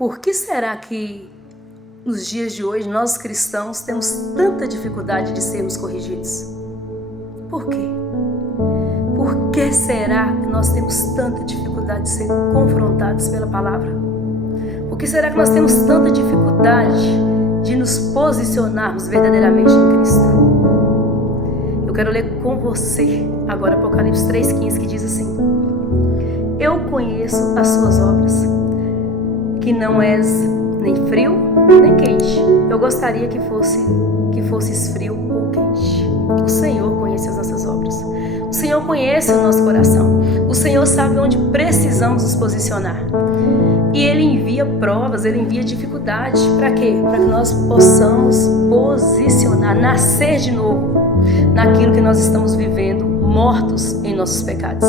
Por que será que nos dias de hoje nós cristãos temos tanta dificuldade de sermos corrigidos? Por quê? Por que será que nós temos tanta dificuldade de ser confrontados pela palavra? Por que será que nós temos tanta dificuldade de nos posicionarmos verdadeiramente em Cristo? Eu quero ler com você agora Apocalipse 3,15, que diz assim: eu conheço as suas obras, que não és nem frio nem quente. Eu gostaria que fosses frio ou quente. O Senhor conhece as nossas obras. O Senhor conhece o nosso coração. O Senhor sabe onde precisamos nos posicionar. E Ele envia provas, Ele envia dificuldades. Para quê? Para que nós possamos posicionar, nascer de novo naquilo que nós estamos vivendo, mortos em nossos pecados.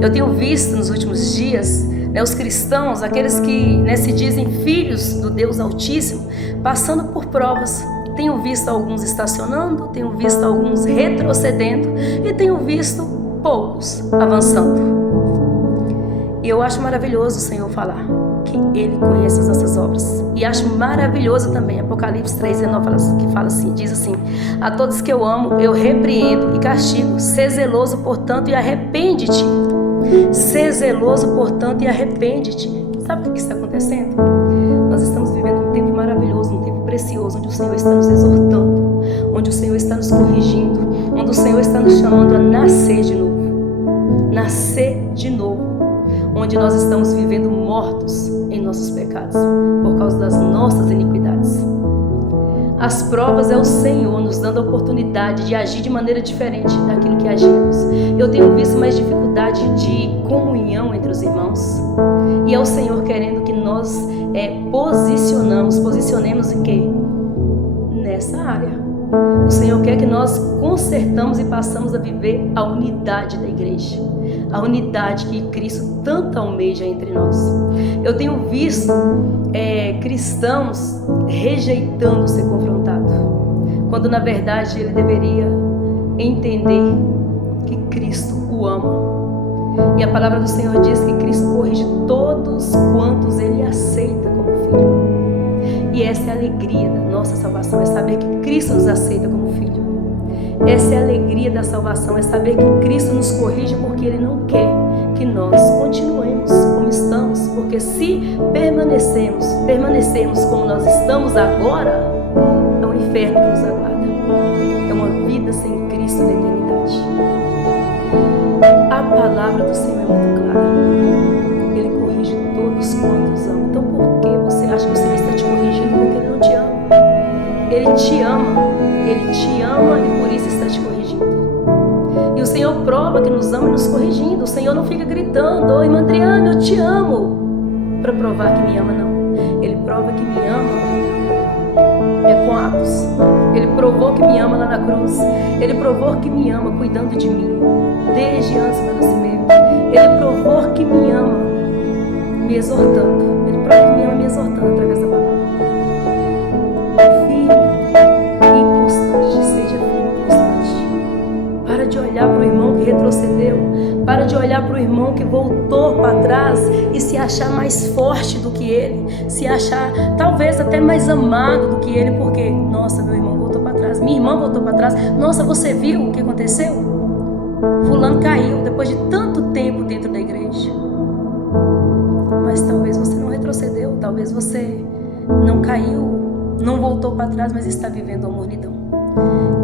Eu tenho visto nos últimos dias, os cristãos, aqueles que se dizem filhos do Deus Altíssimo, passando por provas. Tenho visto alguns estacionando, tenho visto alguns retrocedendo e tenho visto poucos avançando. E eu acho maravilhoso o Senhor falar que Ele conhece as nossas obras. E acho maravilhoso também Apocalipse 3,19, que fala assim, diz assim: a todos que eu amo, eu repreendo e castigo. Sê zeloso, portanto, e arrepende-te. Sê zeloso, portanto, e arrepende-te. Sabe o que está acontecendo? Nós estamos vivendo um tempo maravilhoso, um tempo precioso, onde o Senhor está nos exortando, onde o Senhor está nos corrigindo, onde o Senhor está nos chamando a nascer de novo. Nascer de novo. Onde nós estamos vivendo mortos em nossos pecados, por causa das nossas iniquidades. As provas é o Senhor nos dando a oportunidade de agir de maneira diferente daquilo que agimos. Eu tenho visto mais dificuldade de comunhão entre os irmãos. E é o Senhor querendo que nós posicionemos em quê? Nessa área. O Senhor quer que nós consertamos e passamos a viver a unidade da igreja. A unidade que Cristo tanto almeja entre nós. Eu tenho visto cristãos rejeitando ser confrontado, quando na verdade ele deveria entender que Cristo o ama. E a palavra do Senhor diz que Cristo corrige todos quantos Ele aceita como filho. E essa é a alegria da nossa salvação, é saber que Cristo nos aceita como filho. Essa é a alegria da salvação, é saber que Cristo nos corrige porque Ele não quer que nós continuemos como estamos. Porque se permanecermos como nós estamos agora, é um inferno que nos aguarda. É uma vida sem Cristo na eternidade. A palavra do Senhor é muito clara. Ele corrige todos quantos amam. Então por que você acha que o Senhor está te corrigindo? Porque Ele não te ama. Ele te ama. Ele te ama e por isso está te corrigindo. E o Senhor prova que nos ama e nos corrigindo. O Senhor não fica gritando: oi, irmã Adriana, eu te amo, para provar que me ama, não. Ele prova que me ama com atos. Ele provou que me ama lá na cruz. Ele provou que me ama cuidando de mim desde antes do meu nascimento. Ele provou que me ama me exortando. Ele prova que me ama me exortando através da palavra. Para de olhar para o irmão que retrocedeu. Para de olhar para o irmão que voltou para trás e se achar mais forte do que ele. Se achar talvez até mais amado do que ele. Porque, nossa, meu irmão voltou para trás. Minha irmã voltou para trás. Nossa, você viu o que aconteceu? Fulano caiu depois de tanto tempo dentro da igreja. Mas talvez você não retrocedeu. Talvez você não caiu, não voltou para trás, mas está vivendo a mornidão.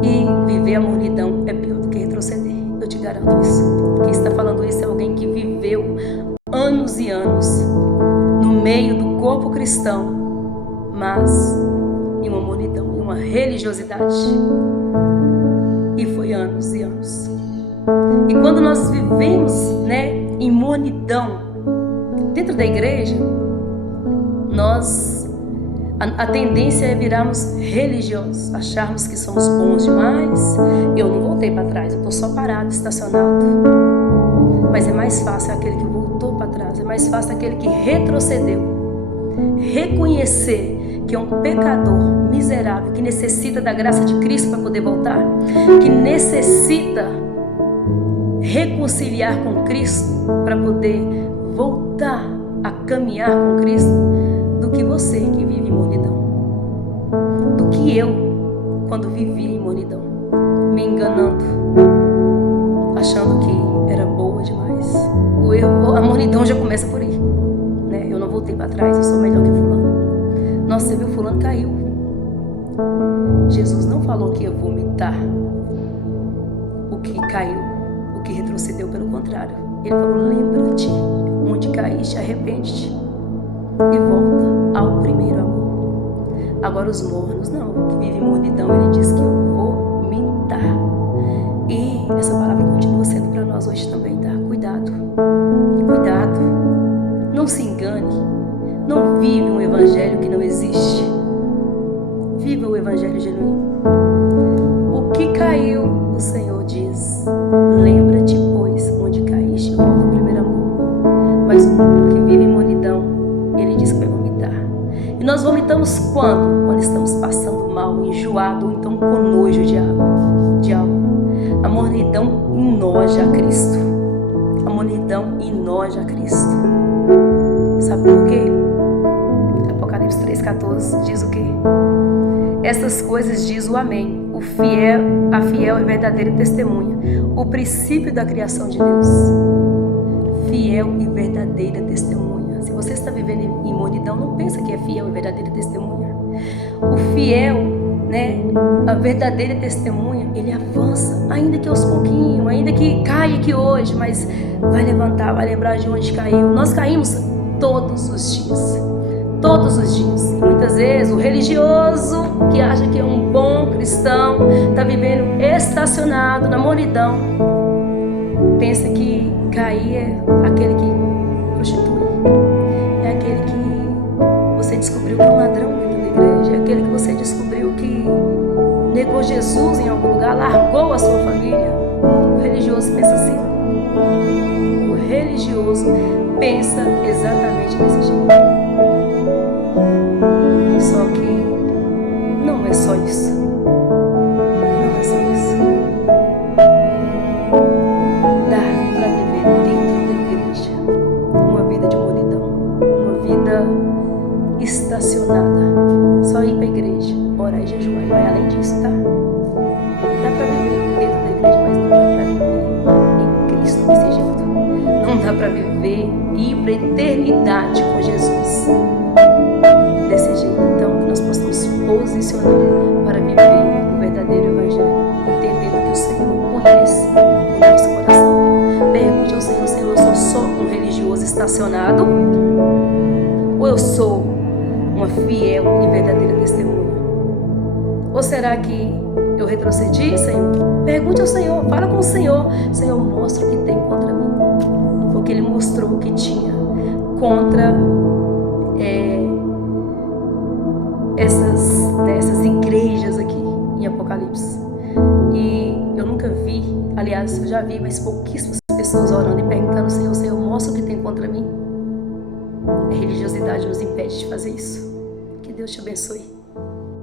E viver a mornidão é pior do que retroceder. Eu te garanto isso. Quem está falando isso é alguém que viveu anos e anos no meio do corpo cristão, mas em uma mornidão, em uma religiosidade. E foi anos e anos. E quando nós vivemos em mornidão dentro da igreja, a tendência é virarmos religiosos, acharmos que somos bons demais. Eu não voltei para trás, eu estou só parado, estacionado. Mas é mais fácil aquele que voltou para trás, é mais fácil aquele que retrocedeu reconhecer que é um pecador miserável, que necessita da graça de Cristo para poder voltar, que necessita reconciliar com Cristo para poder voltar a caminhar com Cristo, do E eu, quando vivia em mornidão, me enganando, achando que era boa demais. A mornidão já começa por aí, né? Eu não voltei para trás, eu sou melhor que fulano. Nossa, você viu, fulano caiu. Jesus não falou que ia vomitar o que caiu, o que retrocedeu, pelo contrário. Ele falou: lembra-te onde caíste, arrepende-te e volta ao primeiro amor. Agora os mornos não, que vivem em mornidão, ele diz que eu vou vomitar. E essa palavra continua sendo para nós hoje também, tá? Cuidado, cuidado, não se engane, não vive um evangelho que não existe. Viva o evangelho genuíno. O que caiu, o Senhor diz: lembra-te, pois, onde caíste, volta ao primeiro amor. Mas o que vive em mornidão, ele diz que vai vomitar. E nós vomitamos quando? Quando estamos passando mal, enjoado, ou então com nojo de algo. A mornidão enoja a Cristo. A mornidão enoja a Cristo. Sabe por quê? Apocalipse 3,14 diz o quê? Essas coisas diz o Amém, a fiel e verdadeira testemunha, o princípio da criação de Deus. Fiel e verdadeira testemunha. Se você está vivendo em mornidão, não pensa que é fiel e verdadeira testemunha. O fiel, né, a verdadeira testemunha, ele avança, ainda que aos pouquinhos, ainda que caia aqui hoje, mas vai levantar, vai lembrar de onde caiu. Nós caímos todos os dias. Todos os dias. E muitas vezes o religioso que acha que é um bom cristão está vivendo estacionado na mornidão, pensa que cair é aquele que prostitui, é aquele que você descobriu que é um ladrão dentro da igreja, é aquele que você descobriu que negou Jesus em algum lugar, largou a sua família. O religioso pensa assim. O religioso pensa exatamente desse jeito. Só que não é só isso. Não é só isso. Dá para viver dentro da igreja uma vida de mornidão, uma vida estacionada. Só ir para a igreja, orar e jejuar, e vai além disso, tá? Dá para viver dentro da igreja, mas não dá para viver em Cristo desse jeito. Não dá para viver e ir para a eternidade com Jesus desse jeito. Então, que nós possamos posicionar para viver o verdadeiro evangelho, entendendo que o Senhor conhece o nosso coração. Pergunte ao Senhor: Senhor, eu sou só um religioso estacionado? Ou eu sou uma fiel e verdadeira testemunha? Ou será que eu retrocedi, Senhor? Pergunte ao Senhor, fala com o Senhor. Senhor, mostra o que tem contra mim. Porque Ele mostrou o que tinha contra essas igrejas aqui em Apocalipse. E eu nunca vi, aliás, eu já vi, mas pouquíssimas pessoas orando e perguntando: Senhor, Senhor, mostra o que tem contra mim. A religiosidade nos impede de fazer isso. Que Deus te abençoe.